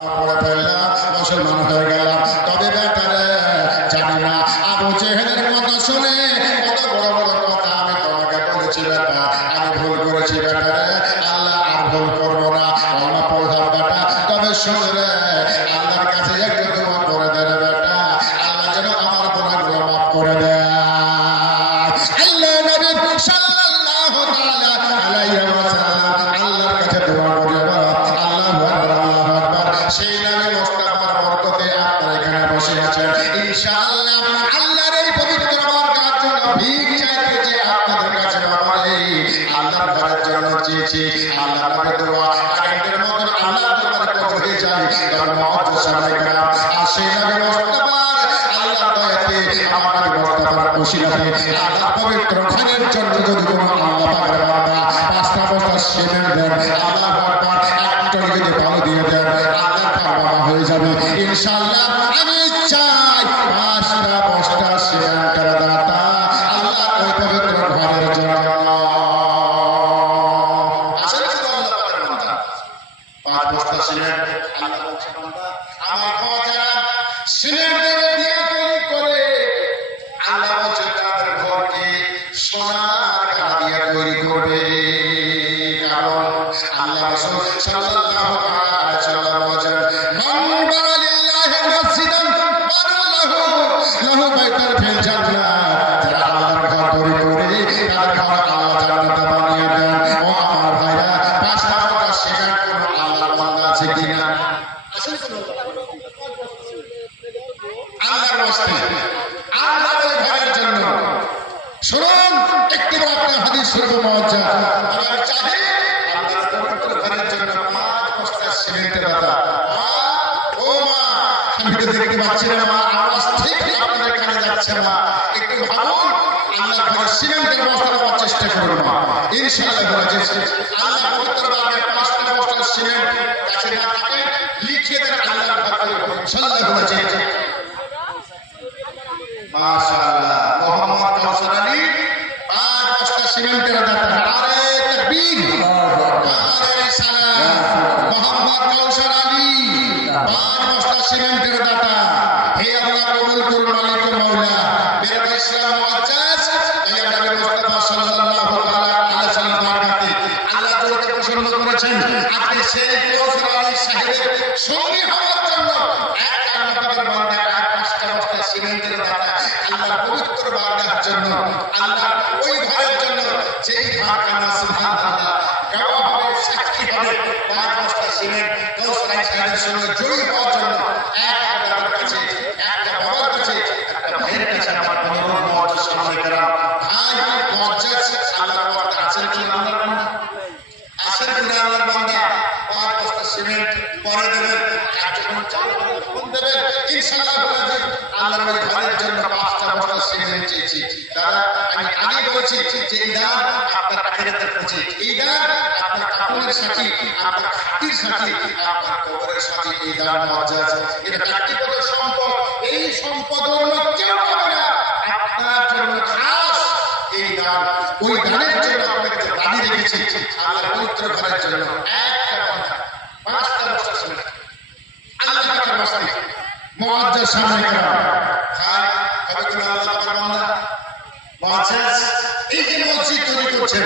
পড়ে ফেললাম, মুসলমান হয়ে গেলাম। তবে বেটারে জানি না আবু জেহেলের কথা শুনে কত বড় বড় কথা আমি তোমাকে বলেছি বেটা, আমি ভুল করেছি বেটারে, আল্লাহ আর ভুল করবো না। আমার প্রধান বেটা, তবে শুনে রে, আল্লাহর কাছে একটু দোয়া করে দে রে বেটা, আল্লাহ যেন আমার গুনাহগুলো মাফ করে দেয়। আল্লাহ নবী সাল্লাল্লাহু তাআলা আলাইহি ওয়াসাল্লাম আল্লাহর কাছে দোয়া করে আল্লাহু আকবার, আল্লাহু আকবার। সেই নামে মুস্তাফার বরকতে আপনারা এখানে বসে আছেন ইনশাআল্লাহ। আল্লাহর এই পবিত্র বরকতের জন্য ভিক চাইতে যে আপনাদের কাছে বাবারে আল্লাহর ঘরের জন্য চেয়েছি, আল্লাহর নামে দোয়া আগের মতন আল্লাহর দরবারে কবুল হয়ে যায়। কারণ মুআজ্জিজ সাহাবায়ে কেরাম আর সেই নামে মুস্তাফার আল্লাহর দয়াতে আমার নবী মুস্তাফার ওসিলাতে আল্লাহর পবিত্র ঘরের জন্য যদি কোনো আল্লাহ পাকের বান্দা পাঁচটা বস্তা সিমেন্ট দেন, আল্লাহু আকবার, একটা যদি ভালো দিয়ে দেন, আল্লাহর বাবা হয়ে যাবে ইনশাআল্লাহ। আমি চাই পাঁচটা বস্তা সিমেন্টের দাতা আল্লাহর ওই পবিত্র ঘরের জন্য। আসলে তো আল্লাহ পাকের বান্দা পাঁচ বস্তা সিমেন্ট আল্লাহ বলছে বান্দা আমার খোঁজা সিমেন্ট দিয়ে তৈরি করে, আল্লাহ বলছে তাদের ঘরকে সোনার কালা দিয়ে তৈরি করবে। কারণ আল্লাহ রাসূল সাল্লাল্লাহু আলাইহি ওয়াসাল্লাম বলেছেন মান বানা লিল্লাহি মাসজিদান বানাল্লাহু লাহু বাইতান ফিল জান্নাত। যারা আল্লাহর ঘর তৈরি করে তাদের ঘর আল্লাহ জান্নাতে বানিয়ে দেন। ও আমার ভাইরা, পাঁচটা কথা শেখার কোন আল্লাহর বান্দা আছে কিনা? আসলে আল্লাহর রাস্তে আল্লাহর ঘরের জন্য শুনুন একটু আপনার হাদিস শুনবো মুআজ্জিজ। আমি চাই আল্লাহর পবিত্র ঘরের জন্য পাঁচ বস্তা সিমেন্টের দাতা। ও মা, আমি তো দেখতে পাচ্ছি না মা, আওয়াজ ঠিক আপনাদের কানে যাচ্ছে না, একটু ভাবুন আল্লাহর ঘরে সিমেন্টের বস্তা নেওয়ার চেষ্টা করুন মা, ইনশাআল্লাহ বলেছে আল্লাহ পবিত্র ঘরে পাঁচটা বস্তা সিমেন্ট কাছে না থাকে লিখিয়ে দেন আল্লাহর ঘরে সাল্লাল্লাহু আলাইহি ওয়াসাল্লাম। মাশাআল্লাহ, মোহাম্মদ কাউসার আলী পাঁচ বস্তা সিমেন্টের দাতা। আরে তাকবীর, আরে সালাম। মোহাম্মদ কাউসার আলী পাঁচ বস্তা সিমেন্টের দাতা। হে আল্লাহ কবুল করুন মালিক মাওলা। মেরে ইসলাম মুআজ্জিজ এই নবী মুস্তাফা সাল্লাল্লাহু তাআলা আলাইহি ওয়াসাল্লাম বারকাতে আল্লাহ তাআলাকে পছন্দ করেছেন। আপনি সেই কাউসার আলী সাহেবের সঙ্গী হওয়ার জন্য এক আল্লাহ পাকের বান্দা আর পাঁচটা বস্তা সিমেন্টের দাতা আল্লাহর পবিত্র বারকাতের জন্য, আল্লাহর ওই ঘরের জন্য যেই ঘরখানা সুবহানাল্লাহ গাওয়া হবে, সাক্ষী হবে পাঁচ বস্তা সিমেন্ট কাউসার আলী সাহেবের সঙ্গে জড়িত হওয়ার জন্য একটা বাবার কাছে, একটা বাবার কাছে, একটা ভাইয়ের কাছে আমার অনুরোধ মুআজ্জিজ সাহাবায়ে কেরাম, ভাই মুআজ্জিজ আল্লাহর বান্দা আছেন কি আল্লাহর বান্দা? আছেন কি না আল্লাহর বান্দা? পাঁচ বস্তা সিমেন্ট পরে দেবেন, কার্যক্রম চালু হবে তখন দেবেন ইনশাআল্লাহ। আল্লাহর ওই ঘরের জন্য পাঁচটা বস্তা সিমেন্ট চেয়েছি। দাদা আমি আগে বলেছি যে এই দান আপনার আখিরাতের পুঁজি, এই দান আপনার কাপড়ের সাথী, আপনার খাটির সাথী, আপনার কবরের সাথী। এই দান মুআজ্জিজ এটা ব্যক্তিগত সম্পদ, এই সম্পদ অন্য কেউ পাবে না, আপনার জন্য খাস এই দান। ওই দানের জন্য আপনাকে যে দাবি রেখেছি আল্লাহর পবিত্র ঘরের জন্য একটা বান্দা পাঁচটা বস্তা সিমেন্ট আল্লাহ পাকের বাস্তে মুআজ্জিজ সাহাবায়ে কেরাম। ভাই কবে কোন আল্লাহ পাকের বান্দা মুআজ্জিজ এই যে মসজিদ তৈরি করছেন,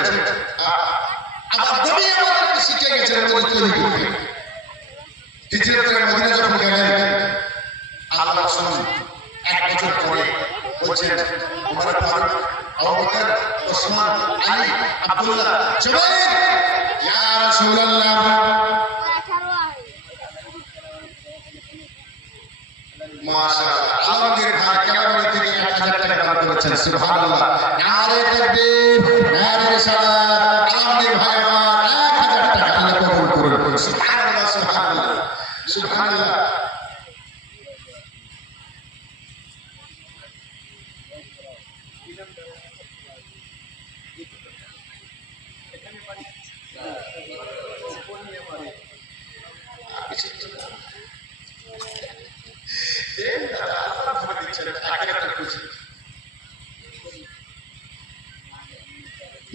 আবার নবী আমাদেরকে শিখিয়ে গেছেন মসজিদ তৈরি করতে। হিজরত করে মদিনা যখন গেলেন আল্লাহ রাসূল এক বছর পরে বলছেন ওমর ফারুক, আবু বকর, ওসমান, আলী, আব্দুল্লাহ, জুবাইর, ইয়া রাসূলুল্লাহ মাশাআল্লাহ আলমগীর ভাই কেরামত থেকে 1000 টাকা দান করেছেন। সুবহানাল্লাহ, নারে তাকবীর, নারে রিসালাত। আলমগীর ভাই আমার 1000 টাকা আল্লাহ কবুল করুন। সুবহানাল্লাহ, সুবহানাল্লাহ, সুবহানাল্লাহ।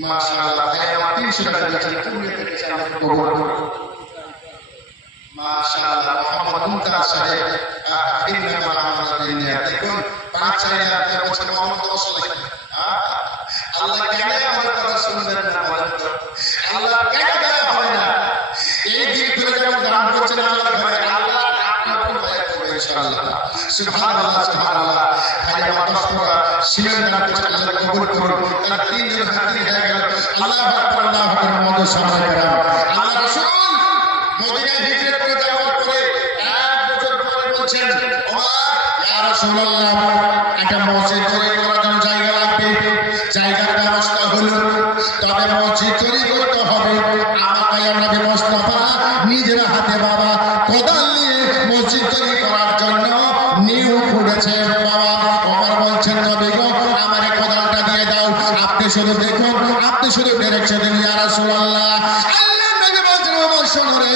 মাশাআল্লাহ ভাই আমার 300 টাকা দিয়েছেন, তুমি থেকে চাইলে কবুল করুন। মাশাআল্লাহ। মোহাম্মদ মুমতাজ সাহেব ইন্নামাল আমালু বিন্নিয়াত দেখুন 5-4 বছর মোহাম্মদ রাসূলুল্লাহ আল্লাহ কেন আমাদের কথা শুনবেন না বলেন তো আল্লাহ কেন দেওয়া হবে না এই দিন ধরে যেমন দান করছেন আল্লাহর ঘরে আল্লাহ আপনাকে দয়া করবে ইনশাআল্লাহ সুবহানাল্লাহ সুবহানাল্লাহ ভাই আমার দোস্তরা সিমেন্ট দান করছেন আল্লাহ কবুল করুন তার 3 জন হাজির হয়ে গেল আল্লাহু আকবার আল্লাহু আকবার মত সামনে করাম আল্লাহ রাসূল মদিনায় হিজরত করে যাওয়ার পরে 1 বছর পরে বলছেন ওমর ইয়া রাসূলুল্লাহ একটা মসজিদ তৈরি করার জন্য জায়গা লাগবে জায়গার ব্যবস্থা হলো তবে মসজিদ তৈরি করতে হবে আমাকে নবী মুস্তাফা নিজের হাতে বাবা কোদাল নিয়ে মসজিদ তৈরি করার জন্য নিউ খুঁড়েছে বাবা ওমর বলছেন নবী গো আমারে কোদালটা দিয়ে দাও আপনি শুধু দেখুন আপনি শুধু ডাইরেকশন দিন ইয়া রাসূলুল্লাহ আল্লাহ নবী বলছেন ওমর শোনো রে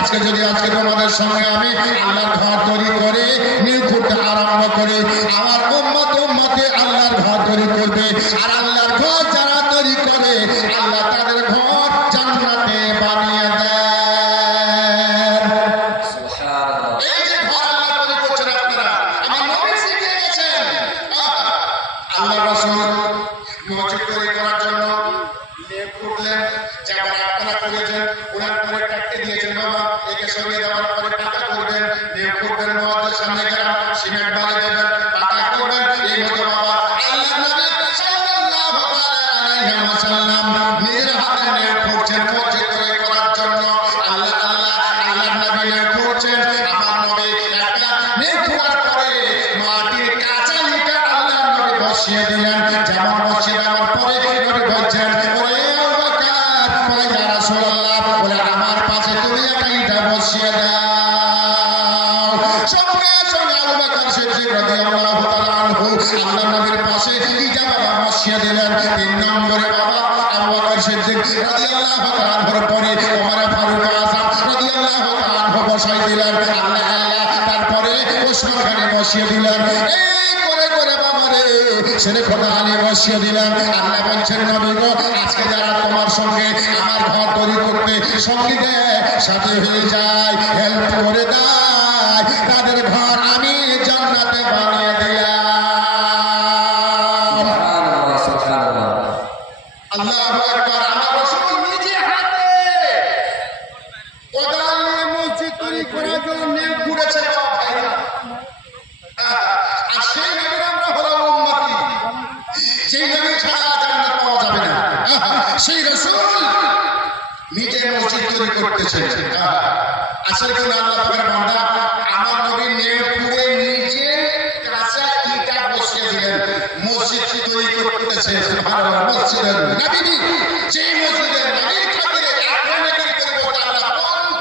আজকে তোমাদের সঙ্গে আমি আল্লাহর ঘর তৈরি করে নিউ খুঁড়তে আরম্ভ করি আমার উম্মতে আল্লাহর ঘর তৈরি করবে আর আল্লাহর ঘর যারা তৈরি করে আল্লাহ তাদের ঘর জান্নাতে বানিয়ে দেন সুবহানাল্লাহ এই যে ঘর আল্লাহ তৈরি করছেন আপনারা আমার নবী শিখিয়ে গেছেন আল্লাহ রাসূল মসজিদ তৈরি করার জন্য লেপ করলেন যেমন আপনারা করেছেন ওনার পরে কাটতে দিয়েছেন বাবা একে সরিয়ে দেওয়ার পরে পাকা করবেন লেপ করবেন মসজিদের সামনে গেলাম সিমেন্ট বালি দেবেন পাকা করবেন এই মতো বাবা আল্লাহ নবী সাল্লাল্লাহু আলাইহি ওয়াসাল্লাম নিজের হাতে লেপ করছেন মসজিদ তৈরি করার জন্য আল্লাহ নবী লেপ করছেন আমার নবী একটা লেপ করার পরে মাটির কাঁচা ইটা আল্লাহ নবী বসিয়ে দিলেন যেমন বসিয়ে দেওয়ার পরে নবী বলছেন ওরে আবু বকর বলে ইয়া রাসূলুল্লাহ বলে আমার পাশে তুমি একটা ইটা বসিয়ে দাও সঙ্গে সঙ্গে আবু বকর সিদ্দিক রাদিয়াল্লাহু তাআলা আনহু আল্লাহ নবীর পাশে ইটা বাবা বসিয়ে দিলেন 3 নম্বরে বাবা আবু বকর সিদ্দিক রাদিয়াল্লাহু তাআলা আনহুর পরে ওমর ফারুক আযম রাদিয়াল্লাহু তাআলা আনহু বসাই দিলেন আল্লাহ তারপরে ওসমান গনি বসিয়ে দিলেন এই করে করে বাবা রে ছেলে খোদা আলী বসিয়ে দিলেন আল্লাহ বলছেন নবী গো আজকে যারা তোমার সঙ্গে আমার ঘর তৈরি করতে সঙ্গে দেয় সাথে হয়ে যায় হেল্প করে দেয় তাদের ঘর আমি জান্নাতে বানিয়ে দিলাম সুবহানাল্লাহ সুবহানাল্লাহ আল্লাহু আকবার আমার রাসূল নিজে হাতে কোদাল নিয়ে মসজিদ তৈরি করার জন্য নেম ঘুরেছে বাবা ভাইরা আর সেই নবীর আমরা হলাম উম্মতি সেই নবী ছাড়া জান্নাত পাওয়া যাবে না সেই রাসূল নিজে মসজিদ তৈরি করতেছে আসলে কোন আল্লাহ পাকের বান্দা আমার নবী নেম পুরে নিজে কাঁচা ইটা বসিয়ে দিলেন মসজিদ তৈরি করতেছে সুবহানাল্লাহ মসজিদের নবী যেই মসজিদের নবীর খাতিরে আপনার নাকি পরিবর্তন আল্লাহ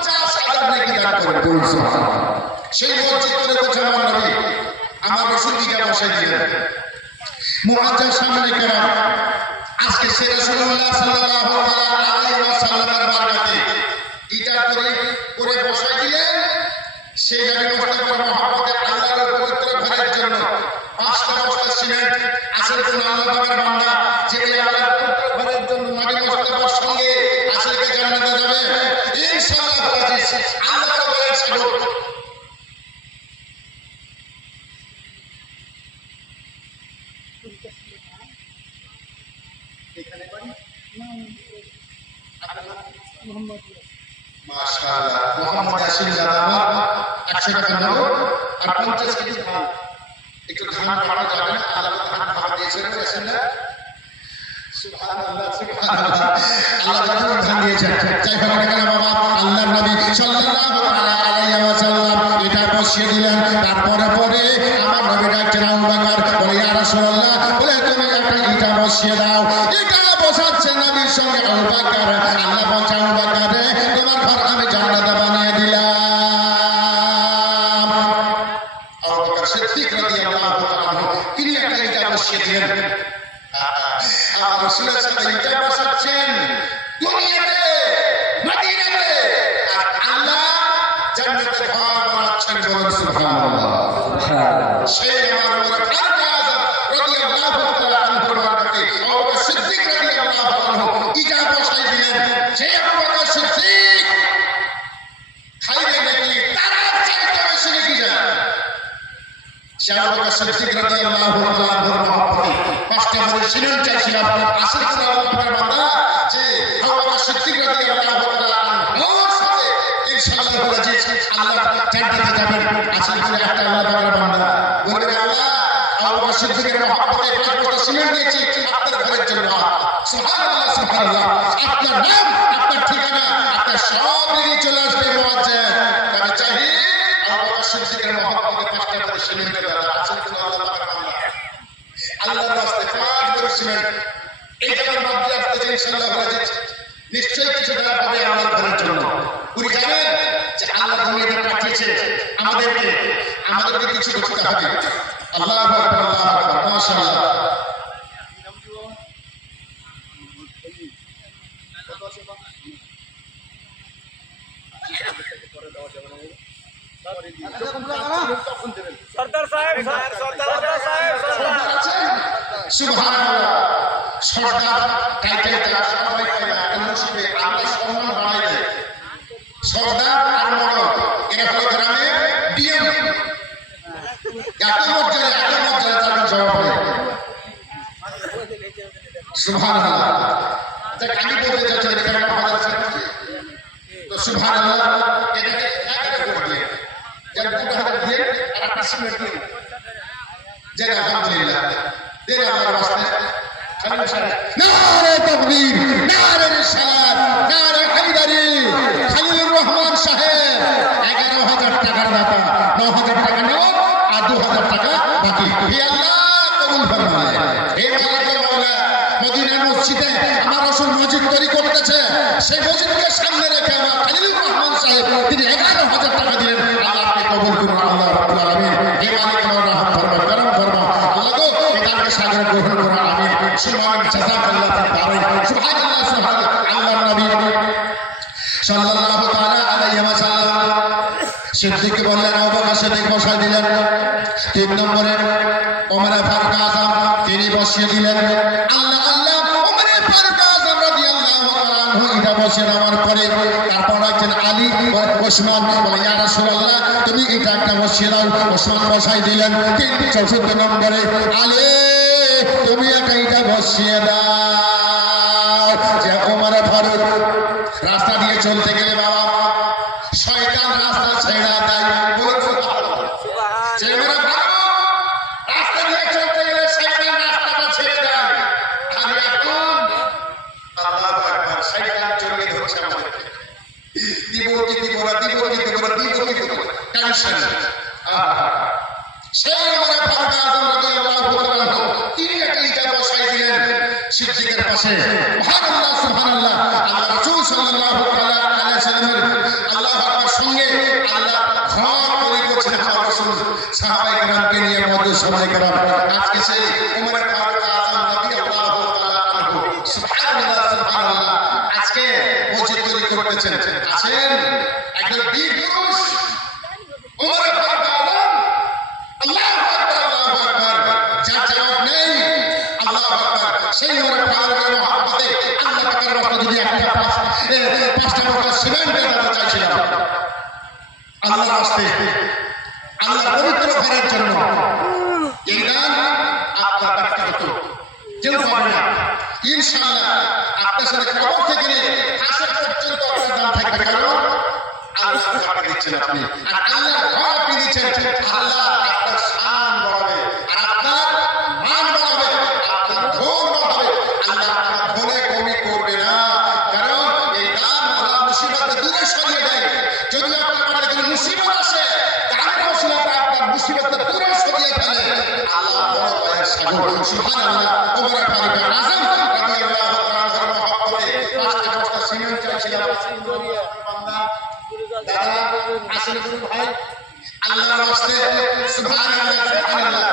50,000 নাকি দান করবেন সুবহানাল্লাহ সেই মসজিদ তৈরি করছে আমার নবী আমার রাসূল ইটা বসিয়ে দিলেন মুআজ্জাজ সামনে কেরাম আজকে সে রাসূলুল্লাহ সাল্লাল্লাহু আলাইহি ওয়াসাল্লামের বারকাতে ইটা তৈরি করে বসাই দিলেন সেই নবী মুস্তাফার মহব্বতে আল্লাহর পবিত্র ঘরের জন্য 5টা বস্তা সিমেন্ট আসলে কোন আল্লাহ পাকের বান্দা যে আল্লাহর পবিত্র ঘরের জন্য নবী মুস্তাফার সঙ্গে আসলে কে জান্নাতে যাবে ইনশাআল্লাহ আজিজ আল্লাহ বলেন সাগর এখানে বাড়ি মোহাম্মদ মাশাআল্লাহ মোহাম্মদ ইয়াসিন জাদাবাদ 100 টাকা নগদ আর 50 কেজি ধান একটু ধান পাওয়া যাবে না আল্লাহ ধান পাওয়া দিয়েছেন ইয়াসিন না সুবহানাল্লাহ সুবহানাল্লাহ আল্লাহ ধান দিয়েছেন যাই হোক না কেন বাবা আল্লাহর নবী সাল্লাল্লাহু আলাইহি ওয়াসাল্লাম এটা বসিয়ে দিলেন তারপরে পরে আমার নবী ডাকছেন আবু বকর বলে ইয়া রাসূলুল্লাহ বলে তুমি একটা ইটা বসিয়ে দাও ইটা বসাচ্ছে নবীর সঙ্গে আবু বকর আল্লাহ বলছে আবু বকর রে তোমার ঘর আমি জান্নাতে বানিয়ে দিলাম আবু বকর সিদ্দিক রাদিয়াল্লাহু তাআলা আনহু তিনি একটা ইটা বসিয়ে দিলেন আমার রাসূলের সাথে ইটা বসাচ্ছেন দুনিয়াতে মদিনাতে আর আল্লাহ জান্নাতে ঘর বানাচ্ছেন বলেন সুবহানাল্লাহ সুবহানাল্লাহ সেই আমার ফারুক আযম রাদিয়াল্লাহু তাআলা আনহুর বারকাতে আবু বকর সিদ্দিক রাদিয়াল্লাহু আনহু ইটা বসাই দিলেন সেই আবু বকর সিদ্দিক খাইবে নাকি তারা চাইতে সে আবু বকর সিদ্দিক রাদিয়াল্লাহু তাআলা আনহুর মহব্বতে পাঁচটা করে সিমেন্ট চাইছিলাম। আসল করে আল্লাহ পাকের বান্দা যে আবু বকর সিদ্দিক রাদিয়াল্লাহু তাআলা আনহুর সাথে ইনশাআল্লাহ রাজি আল্লাহ জান্নাতে যাবেন। আসল করে একটা আল্লাহ পাকের বান্দা বলবে আল্লাহ আবু বকর সিদ্দিকের মহব্বতে পাঁচ বস্তা সিমেন্ট দিয়েছি আপনার ঘরের জন্য। সুবহানাল্লাহ সুবহানাল্লাহ। আপনার নাম, আপনার ঠিকানা, আপনার সব দিকে চলে আসবে মুআজ্জাজ। তবে চাই আবু বকর সিদ্দিকের মহব্বতে পাঁচটা করে সিমেন্টের দাদা আসল করে আল্লাহ পাকের বান্দা আল্লাহর রাস্তায় পাঁচ করে সিমেন্ট এই জায়গার মধ্যে আসতে যে ইনশাআল্লাহ রাজি নিশ্চয়ই কিছু দেওয়া হবে আমার ঘরের জন্য। উনি জানেন যে আল্লাহ দুনিয়াতে পাঠিয়েছে আমাদেরকে কিছু করতে হবে। আল্লাহু আকবার আল্লাহু আকবার মাশাআল্লাহ। সরদার সাহেব সরদার সাহেব সুবহানাল্লাহ। সরদার টাইটেলটা সবাই পায় না, নসিবে আল্লাহ সম্মান বাড়ায় দেয়। সরদার আর বড় এরা হলো গ্রামে ডিএম। এত মর্যাদা তার জবাব নেই। সুবহানাল্লাহ। দেখ আমি বলতে চাচ্ছি এটা কেন কথা আছে তো সুবহানাল্লাহ। এটাকে এটাকে করে দিয়ে যার দুটো হাত দিয়ে আর একটা সিমেন্ট দিয়ে যেন আলহামদুলিল্লাহ দেন আল্লাহর রাস্তায় নারে তাকবীর, নারে রিসালাত, নারে হায়দারি। খলিলুর রহমান সাহেব 11,000 টাকার দাতা, 9,000 টাকা নেওয়া আর 2,000 টাকা বাকি। হে আল্লাহ কবুল ফরমায়। হে মালিক মাওলা, মদিনার মসজিদে আমার রাসূল মসজিদ তৈরি করতেছে, সেই মসজিদকে সামনে রেখে আমার খলিলুর রহমান সাহেব তিনি 11,000 টাকা দিলেন। আল্লাহ আপনি কবুল করুন আল্লাহ রাব্বুল আলামিন। হে মালিক মাওলা রহম ফরমায়, করম ফরমায়। আল্লাহ গো এটাকে সাগরে গ্রহণ করুন আমিন। সুবহান জাযাকাল্লাহ তাবারাক। সুবহানাল্লাহ সুবহানাল্লাহ। আল্লাহর নবী সাল্লাল্লাহু তাআলা আলাইহি ওয়াসাল্লাম সিদ্দিককে বললেন আবু বকর সিদ্দিক বসায় দিলেন। 3 নম্বরে ওমর ফারুক আযম তিনি বসিয়ে দিলেন। আল্লাহ আল্লাহ ওমর ফারুক আযম রাদিয়াল্লাহু তাআলা আনহু এটা বসিয়ে দেওয়ার পরে তারপর একজন আলী ওসমান বলে ইয়া রাসূলুল্লাহ তুমি এটা একটা বসিয়ে দাও। ওসমান বসাই দিলেন। 4 নম্বরে আলী তুমি এটা বসিয়ে দাও। যে ওমর ফারুক রাস্তা দিয়ে চলতে গেলে বাবা শয়তান রাস্তা ছেড়ে দেয়। বলছো যে ওমর ফারুক রাস্তা দিয়ে চলতে গেলে শয়তান রাস্তাটা ছেড়ে দেয়। আর এখন আল্লাহু আকবার শয়তান জড়িয়ে ধরছে আমাদেরকে। দিব টেনশন। সেই ওমর ফারুক আযম রাদিয়াল্লাহু তাআলা তিনি একটা বসাই দিলেন সিদ্দিকের পাশে। সুবহানাল্লাহ সুবহানাল্লাহ। আল্লাহ রাসূল সাল্লাল্লাহু আলাইহি ওয়াসাল্লামের আল্লাহু আকবার সঙ্গে আল্লাহ ঘর তৈরি করেছেন আমার রাসূল সাহাবায়ে কেরামকে নিয়ে মধ্যে সবাই কেরাম। আজকে সেই ওমর ফারুক আযম রাদিয়াল্লাহু তাআলা আনহু সুবহানাল্লাহ সুবহানাল্লাহ আজকে মসজিদ তৈরি করতেছেন। আছেন একজন বীর পুরুষ ওমর ফারুক আযম। আল্লাহু আকবার আল্লাহু আকবার। যার জবাব নেই। আল্লাহু আকবার। সেই ওমর ফারুকের মহব্বতে আল্লাহ পাকের রাস্তা যদি একটা পাঁচটা বস্তা সিমেন্ট দিতে চাইছিলাম আল্লাহর রাস্তায় আল্লাহর পবিত্র ঘরের জন্য। এই দান আপনার ব্যক্তিগত কেউ পাবে না ইনশাআল্লাহ। আপনার সাথে খবর থেকে নিয়ে আসর পর্যন্ত আপনার দান থাকবে, কারণ আল্লাহ টাকা দিচ্ছেন আপনি আর আল্লাহ ঘর আপনি দিচ্ছেন। আল্লাহ আপনার শান বাড়াবে আর আপনার মান বাড়াবে, আপনার ধন বাড়াবে। আল্লাহ আপনার ধনে কমি করবে না, কারণ এই দান আল্লাহ মুসিবত দূরে সরিয়ে দেয়। যদি আপনার বাড়িতে কোনো মুসিবত আসে দানের ওসিলাতে আপনার মুসিবত দূরে সরিয়ে ফেলে। আল্লাহ বড় দয়ার সাগর। সুবহানাল্লাহ। ওমর ফারুক আযম রাদিয়াল্লাহু তাআলা মহব্বতে পাঁচটা বস্তা সিমেন্ট চাইছিলাম। বান্দা দাদা আসলে গুরু ভাই আল্লাহর রাস্তায় সুবহানাল্লাহ সুবহানাল্লাহ।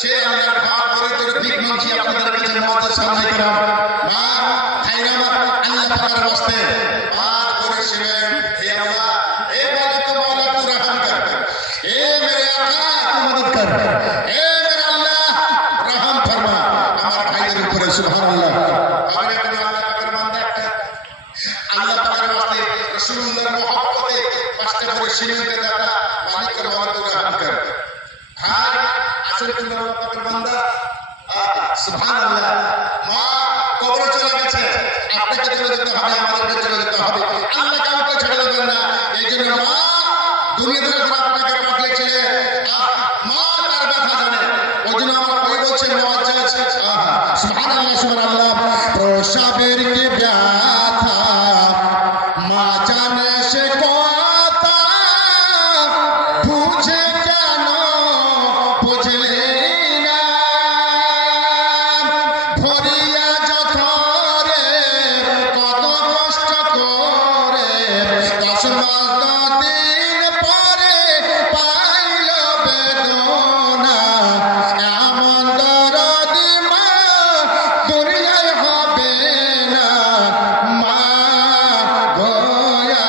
সে আল্লাহর ঘর করে তোর ভিক মাগছি আপনাদের কাছে মুআজ্জাজ সামনে করাম। মা ভাইরা আল্লাহ পাকের রাস্তায় পার করে সিমেন্ট। হে আল্লাহ এ মালিক মাওলা তু রহম কর, এ মেরে আকা তু মদদ কর, এ মেরে আল্লাহ রহম ফরমা আমার ভাইদের উপরে। সুবহানাল্লাহ। আমি এখন আল্লাহ পাকের বান্দা একটা আল্লাহ পাকের রাস্তায় রাসূলুল্লাহর মহব্বতে পাঁচটা করে সিমেন্টের দাতা মালিকের মাওলা তু রহম কর। ভাই শুনে আল্লাহ পাকের বান্দা সুবহানাল্লাহ মা কবরে চলে গেছে আপনাকে চলে যেতে হবে আমাদেরকে চলে যেতে হবে আল্লাহ কাউকে ছেড়ে দেবেন না এইজন্য মা দুনিয়া থেকে যখন আপনাকে পাঠিয়েছিলেন মা তার ব্যথা জানে ওইজন্য আমরা কই বলছি মুআজ্জাজ সুবহানাল্লাহ সুবহানাল্লাহ প্রসবের কি ব্যথা মা জানে সে কথা বুঝে কেন বুঝলে না ভরিয়া যথরে কত কষ্ট করে 10 মাস 10 দিন পরে পাইল বেদনা এমন দরদি মা দুনিয়ায় হবে না মা গো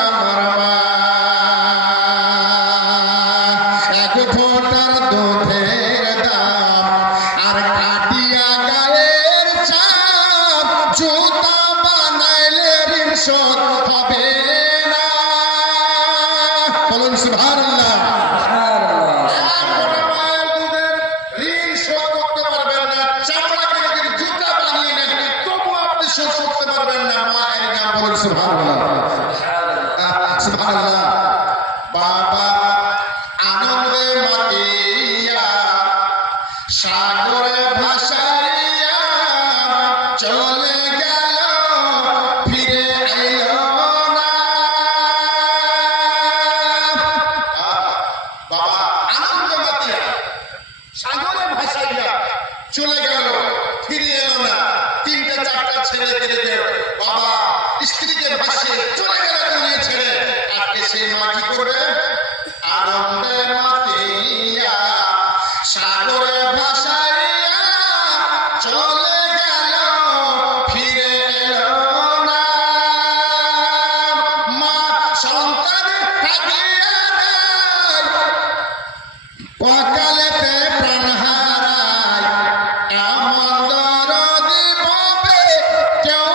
আমার মা এক ফোঁটার দুধের দাম আর কাটিয়া গায়ের চাপ জুতা বানাইলে ঋণ শোধ হবে না বলুন সুবহানাল্লাহ ঋণ শোধ করতে পারবেন না চামড়া কেটে যদি জুতা বানিয়ে নেন তবু আপনি শোধ করতে পারবেন না মায়ের নাম বলুন সুবহানাল্লাহ সুবহানাল্লাহ বাবা আনন্দে মাতিয়া সাগরে ভাসাইয়া চলে গেল ফিরে এলো না বাবা আনন্দে মাতিয়া সাগরে ভাসাইয়া চলে গেল ফিরে এলো না 3টা 4টা ছেলে পেলে বাবা স্ত্রীকে ভাসিয়ে চলে গেল দুনিয়া ছেড়ে আজকে সেই মা কি করবে আনন্দে মাতিয়া সাগরে ভাসাইয়া চলে গেল ফিরে এলো না মা সন্তান থাকিয়া দেয় অকালেতে প্রাণ হারায় এমন দরদি পাবে কেউ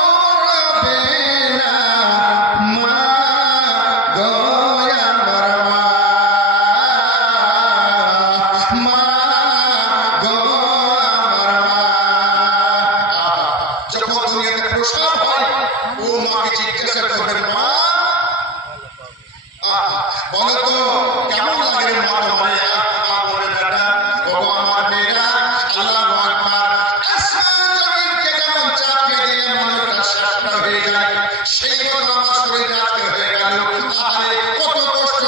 রবে না মা গো আমার মা গো আমার মা যখন দুনিয়াতে প্রসব হয় ও মাকে জিজ্ঞাসা করবেন মা বলো তো কেমন লাগে রে মা তোমার আমার বেটা ও আমার মেয়েরা আল্লাহু আকবার আসমান জমিনকে যেমন চাপিয়ে দিলে মনটা শান্ত হয়ে যায় সেই মতো আমার শরীর আজকে হয়ে গেল আরে কত কষ্ট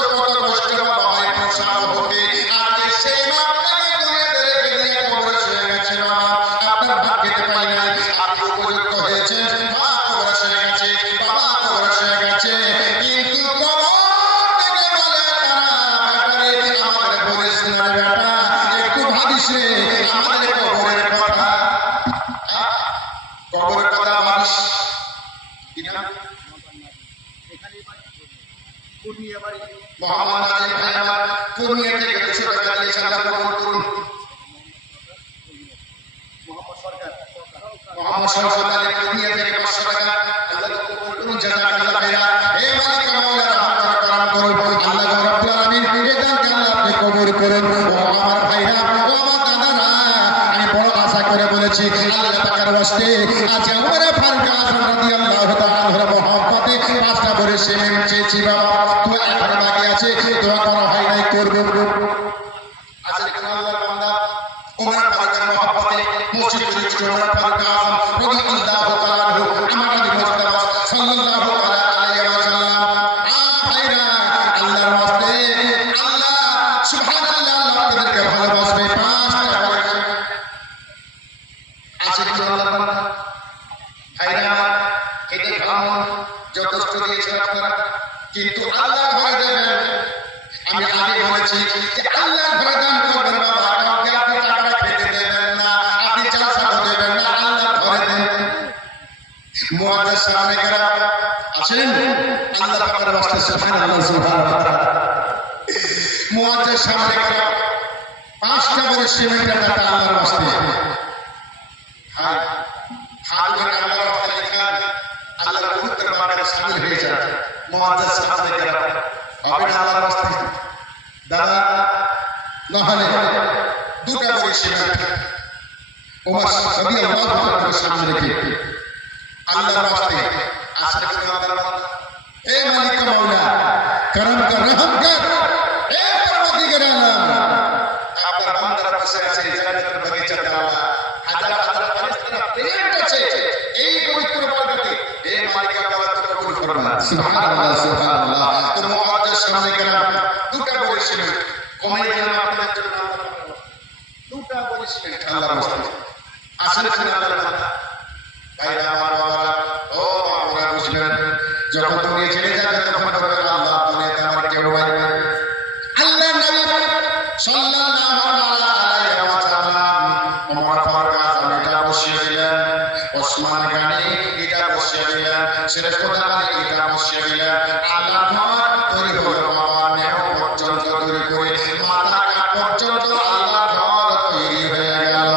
বাবা এই প্রসব হতে আজকে সেই মাটাকে দুনিয়াতে রেখে দিয়ে কবরে শুয়ে গেছে বাবা আপনার ভাগ্যেতে পাই নাই আপনি উপযুক্ত হয়েছে মা কবরে শুয়ে গেছে বাবা কবরে শুয়ে গেছে কিন্তু কবর থেকে বলে তারা বেটারে আমাদের বলিস না রে বেটা একটু ভাবিস রে আমাদের কবরের কথা কবরের কথা ভাবিস কিনা মোহাম্মদ আলী ভাই আমার পূর্ণিয়া থেকে 200 টাকা দিয়েছেন আল্লাহ কবুল করুন মোহাম্মদ সরকার আলী পূর্ণিয়া থেকে 500 টাকা আল্লাহ কবুল করুন জাযাকাল্লাহ খাইরা হে মালিক মাওলা রহমত করম করুন আল্লাহ রাব্বুল আলামিন এই দানকে আল্লাহ আপনি কবুল করুন ও আমার ভাইরা ও আমার দাদারা আমি বড় আশা করে বলেছি আল্লাহ পাকের ওয়াস্তে আজ আমার ফারুক আযম রাদিয়াল্লাহু তাআলা আনহুর মহব্বতে 5টা করে সিমেন্ট চেয়েছি বাবা তো এখন বাকি আছে দোয়া করা হয় নাই করব আচ্ছা এখানে আল্লাহর বান্দা ওমর ফারুকের মহব্বতে মসজিদ তৈরি ওমর ফারুক আযম রাদিয়াল্লাহু তাআলা আনহু আমার নবী মুস্তাফা সাল্লাল্লাহু আলাইহি ওয়াসাল্লাম ভাইরা আল্লাহর ওয়াস্তে আল্লাহ সুবহানাল্লাহ আল্লাহ আপনাদেরকে ভালোবাসবে 5টা করে আছে কি আল্লাহর বান্দা ভাইরা আমার এটা ভ্রমণ যথেষ্ট দিয়েছেন আপনারা কিন্তু আল্লাহ ঘরে দেবেন আমি আগে বলেছি যে আল্লাহ ঘরে দান করবেন বাবা কাউকে আপনি টাকা খেতে দেবেন না আপনি চাষা দেবেন না আল্লাহ ঘরে দেবেন মুআজ্জাজ সামনে করা আছেন আল্লাহ পাকের ওয়াস্তে সুবহানাল্লাহ সুবহানাল্লাহ মুআজ্জাজ সামনে করা 5টা করে সিমেন্টের টাকা আল্লাহর ওয়াস্তে হ্যাঁ হাত ধরে আল্লাহর ওয়াস্তে লিখান আল্লাহর পবিত্র বাণীতে শামিল হয়ে যায় মুআজ্জাজ সামনে করা হবে না আল্লাহর ওয়াস্তে দাদা নহলে দুটা বড়ি সিমেন্ট ওমর রাদিয়াল্লাহু তাআলার সামনে রেখে আল্লাহর রাস্তায় আসলে আল্লাহর এ মালিক মাওলা করম কর রহম কর এ পরওয়ারদিগার আলম আপনার বান্দার পাশে আছে জান্নাতের বাগিচাতে আল্লাহ হাজার হাজার ফেরেশতারা প্রেম করছে এই পবিত্র বাগানে এ মালিক আল্লাহ কবুল ফরমান সুবহানাল্লাহ সুবহানাল্লাহ তো মুআদ্দাস সামনে করম দুটা বড়ি সিমেন্ট কমে দিলাম আপনাদের জন্য দুটা বড়ি সিমেন্ট আল্লাহর রাস্তায় আসলে আল্লাহ ভাইরা আমার বাবা ও আপনারা বুঝবেন যখন তুমি ছেড়ে যাবে তখন বলবে আল্লাহ দুনিয়াতে আমার কেউ নাই আল্লাহ নবী সাল্লাল্লাহু আলাইহি ওয়াসাল্লাম ওমর ফারুক আজম এটা বসিয়ে দিলেন ওসমান গনি এটা বসিয়ে দিলেন সিরাজউদ্দৌলা আলী এটা বসিয়ে দিলেন আল্লাহ ঘর তৈরি হলো বাবা নেহ পর্যন্ত তৈরি করে মাথা কাট পর্যন্ত আল্লাহ ঘর তৈরি হয়ে গেল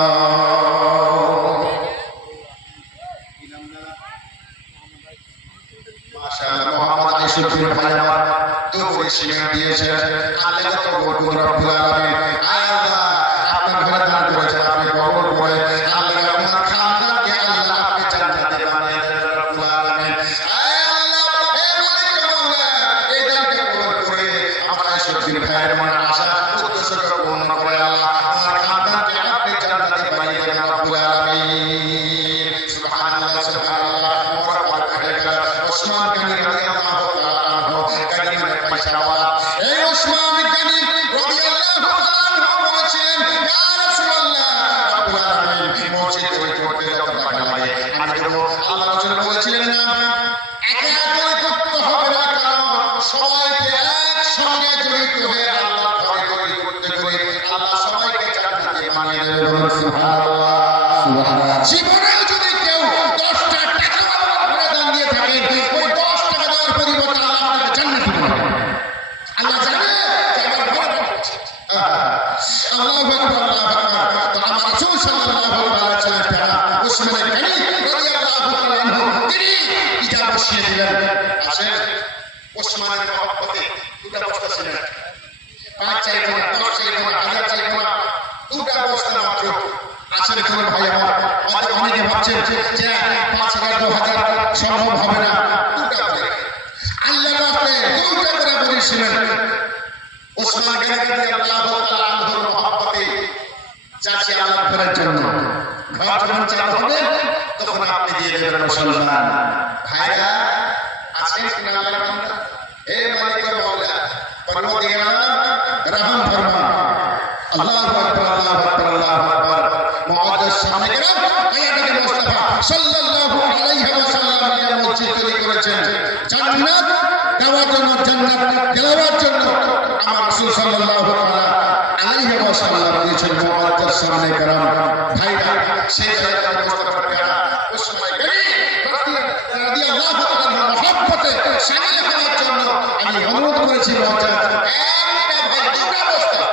মাশাআল্লাহ মোহাম্মদ আইসুদ্দিন ভাই আমার দুপুরে সিমেন্ট দিয়েছেন আল্লাহ তো বলুন রব্বুল আলামিন আল্লাহ আপনার ঘরে দান করেছেন আপনি কবুল করে আল্লাহ আপনার খানদানকে আল্লাহ আপনি জান্নাতে বানিয়ে দেন রব্বুল আলামিন আল্লাহ হে মালিক মাওলা এই দানকে কবুল করে আমার আইসুদ্দিন ভাইয়ের মনের আশা উদ্দেশ্যকে পূর্ণ করে আল্লাহ আমার খানদানকে আপনি জান্নাতে বানিয়ে দেন রব্বুল আলামিন সুবহানাল্লাহ সুবহানাল্লাহ ওমর ফারুক হয়ে গেল ওসমান গনি রাদিয়াল্লাহু তাআলা আনহু কালিমার পয়সাওয়ালা এই ওসমান গনি রাদিয়াল্লাহু তাআলা আনহু বলেছিলেন ইয়া রাসূলুল্লাহ রব্বুল আলামিন মসজিদ তৈরি করতে যত টাকা লাগে আমি দেব আল্লাহ রাসূল বলেছিলেন না একা একা করতে হবে না কারণ সবাইকে একসঙ্গে জড়িত হয়ে আল্লাহ ঘরে তৈরি করতে করে আল্লাহ সবাইকে জান্নাতে বানিয়ে দেবে বলুন সুবহানাল্লাহ সুবহানাল্লাহ জীবনেও যদি কেউ 10টা টাকা আল্লাহর ঘরে দান দিয়ে থাকেন ওই 10 টাকা দেওয়ার পরিবর্তে আল্লাহ আপনাকে জান্নাতে দিবেন আল্লাহ জানে যে আমার ঘরে পড়ছে আল্লাহু আকবার আল্লাহু আকবার তো আমার রাসূল সাল্লাল্লাহু আলাইহি ওয়াসাল্লাম উসমান গনি রাদিয়াল্লাহু তাআলা আনহু তিনি ইটা বসিয়ে দিলেন আসেন উসমানের মহব্বতে দুটা বস্তা সিমেন্ট 5 চাইবো না 10 চাইবো না 1000 চাইবো না দুটা বস্তা মাত্র আসেন কোন ভাই আমার হয়তো অনেকে ভাবছেন যে 5000 2000 সম্ভব হবে না দুটা করে আল্লাহর রাস্তায় দুটা করে বড়ি সিমেন্ট ওসমান গনি রাদিয়াল্লাহু তাআলা আনহুর মহব্বতে চাচি আল্লাহর ঘরের জন্য ঘর যখন চালু হবে তখন আপনি দিয়ে দেবেন মুসলমান ভাইরা আজকে আল্লাহর বান্দা হে মালিক মাওলা পরওয়ারদিগার রহম ফরমান আল্লাহু আকবার আল্লাহু আকবার আল্লাহু আকবার মুআদ্দাস সামনে করম আয়াতে মুস্তাফা সাল্লাল্লাহু আলাইহি ওয়াসাল্লাম এই মসজিদ তৈরি করেছেন জান্নাত দেওয়ার জন্য জান্নাত দেওয়ার জন্য আমার রাসূল সাল্লাল্লাহু আলাইহি ওয়াসাল্লাম দিয়েছেন মুআদ্দাস সামনে করম ভাইরা সেই জায়গায় মুস্তাফা পেয়ারা উসমান গনি রাদিয়াল্লাহু তাআলা মহব্বতে শামিল হওয়ার জন্য আমি অনুরোধ করেছি মুআদ্দাস একটা ভাই দুটা বস্তা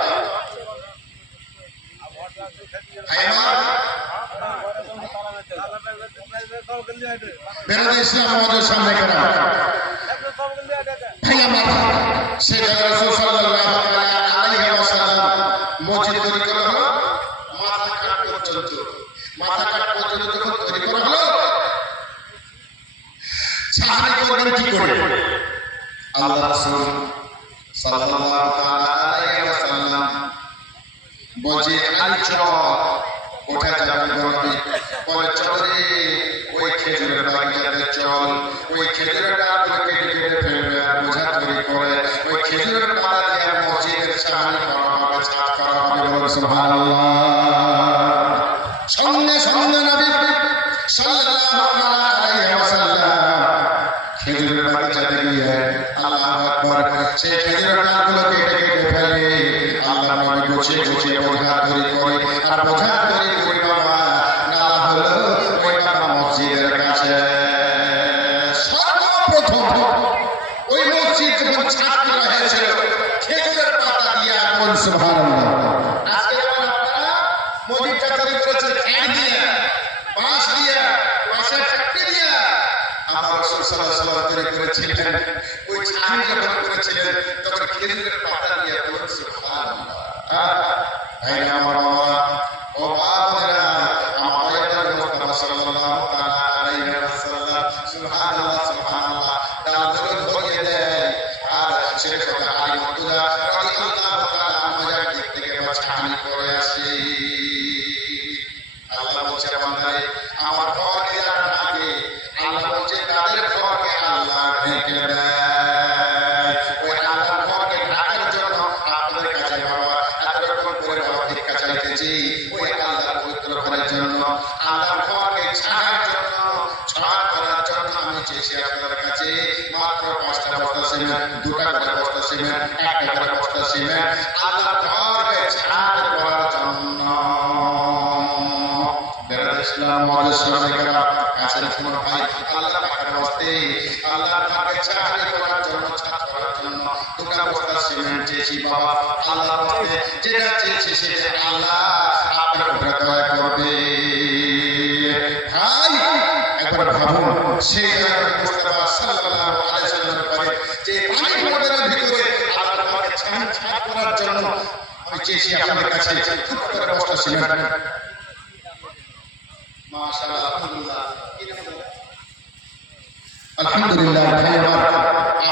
বেরোদে ইসলাম আমাদের সামনে করা ভাই আমার সে রাসূল সাল্লাল্লাহু আলাইহি ওয়াসাল্লাম মসজিদ তৈরি করা হলো মাথা কাট পর্যন্ত যখন তৈরি করা হলো সাহাবী করবেন কি করে আল্লাহ রাসূল সাল্লাল্লাহু আলাইহি ওয়াসাল্লাম বলছে আলী চল ওঠা যাবে নবী বলে চলে ওই খেজুরের বাগিচাতে চল ওই খেজুরের ডালগুলোকে কেটে ফেলবে আর বোঝা তৈরি করে ওই খেজুরের পাতা দিয়ে মসজিদের সামনে করা হবে ছাদ করা হবে বলে সুবহানাল্লাহ সঙ্গে সঙ্গে নবী সাল্লাল্লাহু আলাইহি ওয়াসাল্লাম খেজুরের বাগিচাতে গিয়ে আল্লাহু আকবার সেই খেজুরের ডালগুলোকে কেটে ফেলে আল্লাহ নবী গুছিয়ে গুছিয়ে বোঝা তৈরি করে আর বোঝা তৈরি করে বাবা নালা হলো ওই বাবা মসজিদের কাছে সর্বপ্রথম ওই মসজিদ যখন ছাদ করা হয়েছিল খেজুরের পাতা দিয়ে বল সুবহানাল্লাহ আজকে যখন আপনারা মসজিদটা তৈরি করেছেন খ্যাট দিয়ে বাঁশ দিয়ে বাঁশের চাকরি দিয়ে আমার রাসূল সাল্লাল্লাহু আলাইহি ওয়াসাল্লাম তৈরি করেছিলেন ওই ছাদ যখন করেছিলেন তখন খেজুরের পাতা দিয়ে বল সুবহানাল্লাহ ভাই আমার বাবা চাইতেছি ওই আল্লাহর পবিত্র ঘরের জন্য, আল্লাহর ঘরকে ছাড়ার জন্য, ছাড় করার জন্য আমি চেয়েছি আপনার কাছে মাত্র 5টা বস্তা সিমেন্ট, 2টা করে বস্তা সিমেন্ট, 1টা করে বস্তা সিমেন্ট আল্লাহর ঘরকে ছাড় করার জন্য। বেরাদ ইসলাম মুআজ্জিসিনেরা কাছের ফোন ভাই, আল্লাহ পাকের ওয়াস্তে আল্লাহর ঘরকে ছাড় করার জন্য, ছাড় করার জন্য 2টা বস্তা সিমেন্ট চেয়েছি বাবা, আল্লাহর ওয়াস্তে যেটা চেয়েছি সেটা আল্লাহ আপনার উপরে দয়া করবে। ভাই একবার ভাবুন, সেই জায়গায় মুস্তাফা সাল্লাল্লাহু আলাইহি ওয়াসাল্লাম করে যে পানি পড়ার ভিতরে আল্লাহর ঘরকে ছাড় করার জন্য আমি চেয়েছি আপনাদের কাছে 2টা করে বস্তা সিমেন্ট। মাশাআল্লাহ, আলহামদুলিল্লাহ, আলহামদুলিল্লাহ। ভাই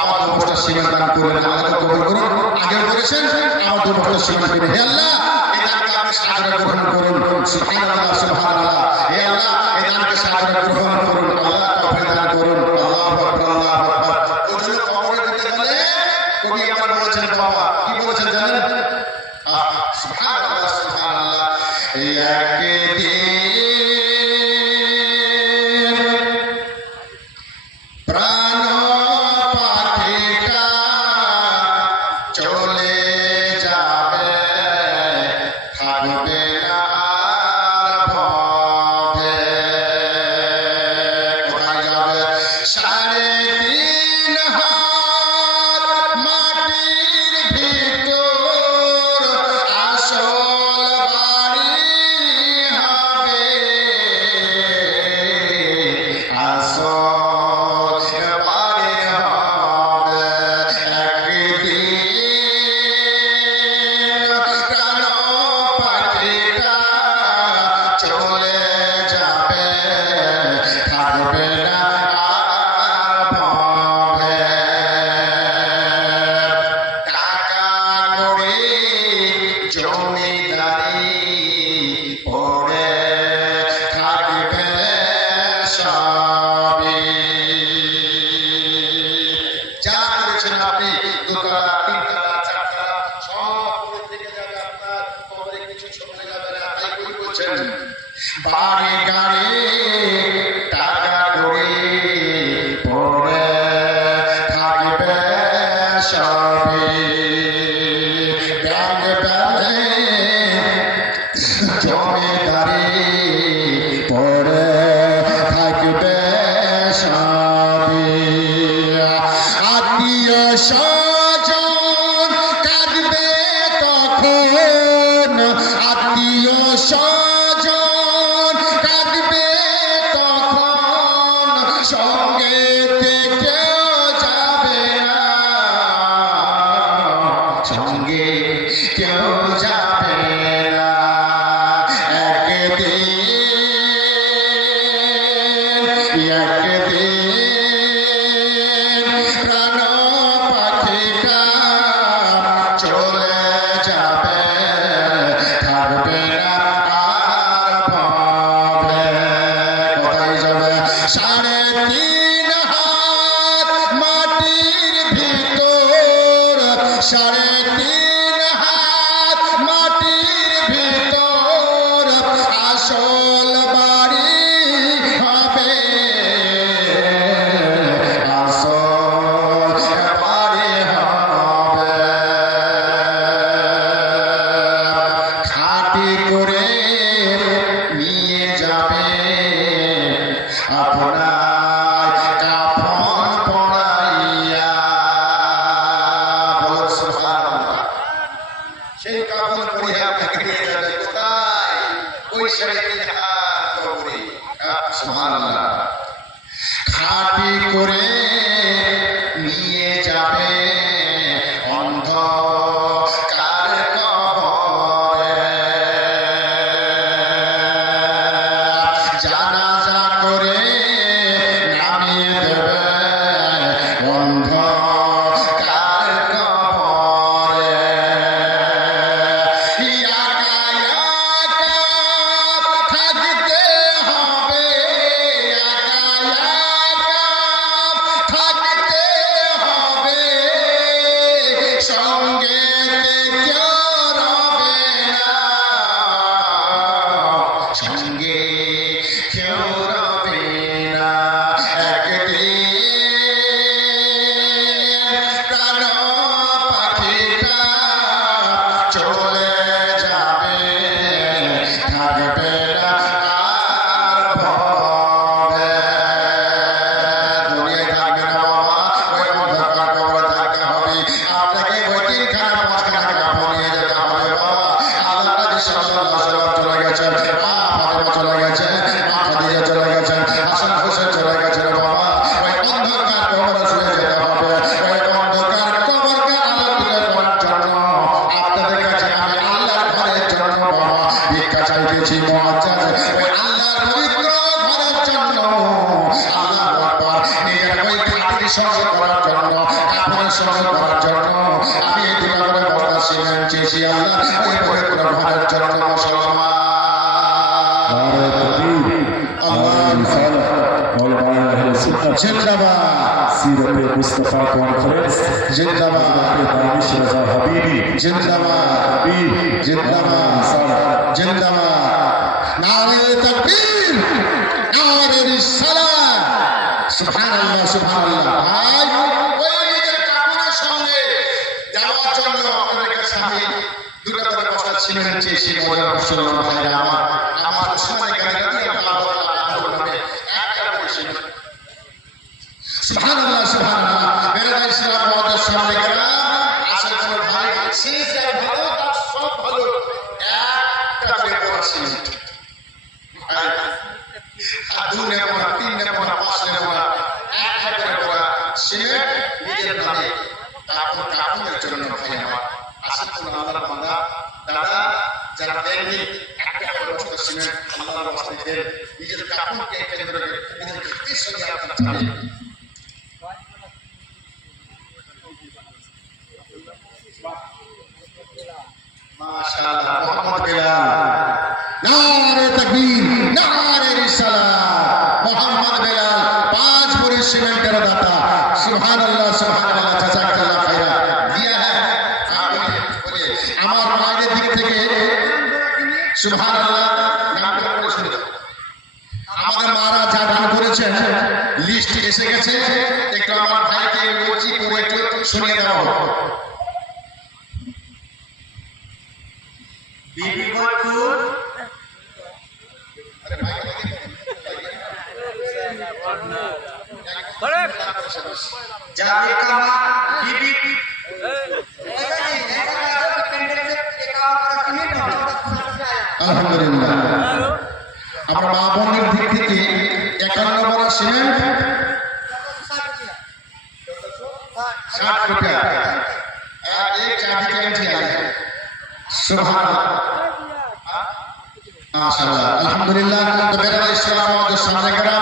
আমার 2 বস্তা সিমেন্ট দান করলেন, আল্লাহ কবুল করুন। আগেও করেছেন, আমার 2 বস্তা সিমেন্ট দিন। হে আল্লাহ, এই দানকে আপনি সাদরে গ্রহণ করুন। সুবহানাল্লাহ, সুবহানাল্লাহ। হে আল্লাহ, এই দানকে সাদরে গ্রহণ করুন। আল্লাহ তৌফিক দান করুন। আল্লাহু আকবার, আল্লাহু আকবার। ওজন্য কবরে দিতে গেলে কবি আমার বলেছেন বাবা, কি বলেছেন জানেন? সুবহানাল্লাহ, সুবহানাল্লাহ। একদিন প্রাণ পাখিটা চলে যাবে, থাকবে না আর ভবে। কোথায় যাবে? 3.5 হাত মাটির ভিতর আসল বাড়ি হবে, আসল বাড়ি হবে। একদিন প্রাণ পাখিটা চলে যাবে, থাকবে না আর ভবে। টাকা কড়ি জমিদারি পড়ে থাকবে সবই। যা করেছেন আপনি 2 তলা, 3 তলা, 4 তলা সব উপরে থেকে যাবে, আপনার কবরে কিছু চলে যাবে না। তাই কই বলছেন বাড়ি গাড়ি টাকা কড়ি পড়ে থাকবে সবই। ব্যাংক ব্যালেন্স জমিদারি পড়ে থাকবে সবই। আত্মীয় স্বজন কাঁদবে তখন, আত্মীয় স্বজন কাঁদবে তখন, সঙ্গে কেউ যাবে না, সঙ্গে কেউ যাবে না। একদিন প্রাণ পাখিটা চলে যাবে, থাকবে না আর ভবে। কোথায় যাবে? 3.5 হাত মাটির ভিতর, 3.5 হাত মাটির ভিতর আসল বাড়ি হবে, আসল বাড়ি হবে। খাটি করে নিয়ে যাবে আপনার কাফন পরাইয়া। বলুন সুবহানাল্লাহ। সেই কাফন পরিয়ে আপনাকে নিয়ে যাবে কোথায়? ওই 3.5 হাত কবরে। সুবহানাল্লাহ। খাটি করে নিয়ে যাবে অন্ধকার কবরে, জানাজা করে নামিয়ে দেবে অন্ধকার কবরে। একা একা থাকতে হবে, একা একা থাকতে ভিক্ষা চাইতেছি মুআজ্জাজ ওই আল্লাহর পবিত্র ঘরের জন্য আল্লাহু আকবার নিজের ওই খাতির সংগ্রহ করার জন্য কাপড় সংগ্রহ করার জন্য আমি এই দুটো করে বস্তা সিমেন্ট চেয়েছি আল্লাহ ওই পবিত্র ঘরের জন্য মুসলমান जिंदाबाद सीरत मुस्तफा कॉन्फ्रेंस जिंदाबाद दानिश रजा हबीबी जिंदाबाद हबीब जिंदाबाद जिंदाबाद नारे तकबीर नारे रिसालात सुबहानाल्लाह भाई ওই নিজের কাপড়ের সঙ্গে যাওয়ার জন্য আপনাদের সাথে দুটো করে বস্তা সিমেন্ট চেয়েছি মজার মুসলমান ভাইরা আমার উসমানে গাড়ি আল্লাহ বলবে একটা করে সিমেন্ট সুবহানাল্লাহ সুবহানাল্লাহ মেরে ভাই ইসলাম মহাদের সামনে গেলাম আসল কোন ভাই সিসে ভালো তার সব ভালো একটা করে পড়ছি আর দুই নে পড়া তিন নে পড়া পাঁচ নে পড়া একটা করে পড়া সিলেট নিজের নামে কাপড়ের জন্য ভাই আমার আসল কোন আল্লাহর বান্দা দাদা যারা দেখি একটা করে বস্তা সিমেন্ট আল্লাহর ওয়াস্তে দেন নিজের কাপড়কে কেন্দ্র করে নিজের খাতির সঙ্গে আপনারা চালিয়ে माशाअल्लाह मोहम्मद बिलाल नारे तकबीर नारे रिसालात मोहम्मद बिलाल 5 पूरी सीमेंटेर दाता सुभानअल्लाह जजाकल्लाह खैरा दिया है बोलिए আমার মায়ের দিক থেকে সুবহানাল্লাহ নামটা করে শুনে দাও আমাদের মারা যা দান করেছেন লিস্ট এসে গেছে একটু আমার ভাইকে বলছি পুরো একটু শুনিয়ে দাও बीबी भरपूर जाने का बीबी আলহামদুলিল্লাহ আমরা মা বোনের দিক থেকে 51 নম্বর সিমেন্ট 60 रुपया एक चांदी का इंठी आई है सुभानअल्लाह माशाअल्लाह अल्हम्दुलिल्लाह तो मेरे भाई इस्लाम जो सामने करा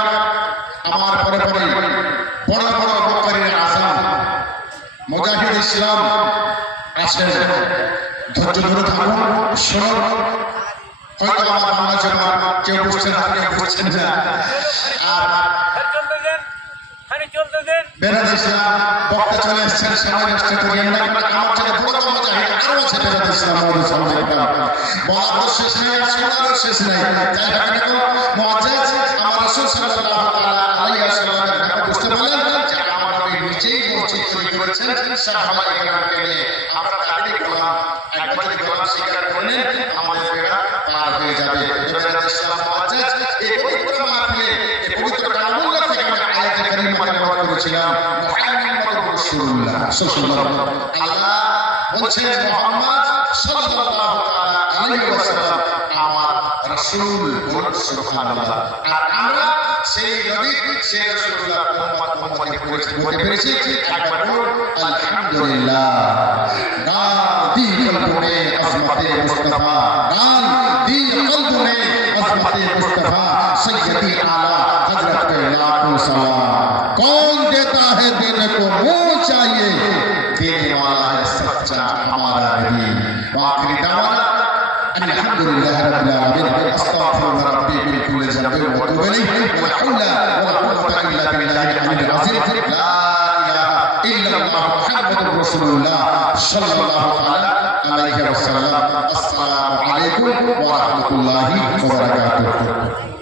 আমার পরে পরে বড় বড় বকরির আযম মুজাহিদ ইসলাম আসেন ধৈর্য ধরে থাকুন শুনুন হয়তো আমার বাংলা জবান কেউ বুঝছেন না কেউ বুঝছেন না আর বেরাদ ইসলাম বক্তা চলে এসেছেন সময় নষ্ট করিয়েন না আমার ছেলে বড় মুজাহিদ আরো আছে বেরাদ ইসলাম আমাদের সামনে বলার তো শেষ নেই শোনারও শেষ নেই যাই হোক না কেন মুআজ্জাজ আমার রাসূল সাল্লাল্লাহু আলাইহি ওয়াসাল্লামের কথা বুঝতে পারলেন যে আমার নবী নিজেই মসজিদ তৈরি করেছেন সাহাবায়ে কেরামকে নিয়ে আমরা তাদেরই গোলাম একবার যদি গোলাম স্বীকার করে নেন আমাদের বেড়া পার হয়ে যাবে বেরাদ ইসলাম মুআজ্জাজ এই পবিত্র মাহফিলে এই পবিত্র কালামুল্লাহ থেকে আমরা আয়াতে কারিমা তেলাওয়াত করেছিলাম মুহাম্মাদুর রাসূলুল্লাহ সাল্লাল্লাহু আল্লাহ বলছেন মুহাম্মদ সাল্লাল্লাহু আলাইহি ওয়াসাল্লাম আমার রাসূল বলুন সুবহানাল্লাহ আর আমরা সেই নবী সেই রাসূলুল্লাহ উম্মতকে বলতে পেরেছি একবার বলুন আলহামদুলিল্লাহ গাদি কলব মে আজমতে মুস্তাফা গাদি কলব মে আজমতে মুস্তাফা सैयदी आला हजरत पे लाखों सलाम कौन देता है देने को मुंह चाहिए देने वाला है सच्चा हमारा नबी आखिरी दावाना अल्हम्दुलिल्लाह रब्बिल आलमीन अस्तगफिरुल्लाह रब्बी मिन कुल्ली ज़ंबिन व अतूबु इलैहि व ला हौला व ला कुव्वता इल्ला बिल्लाहिल अलिyyil अज़ीम ला इलाहा इल्लल्लाह मुहम्मदुर रसूलुल्लाह सल्लल्लाहु अलैहि वसल्लम अस्सलामु अलैकुम व रहमतुल्लाहि व बरकातुहू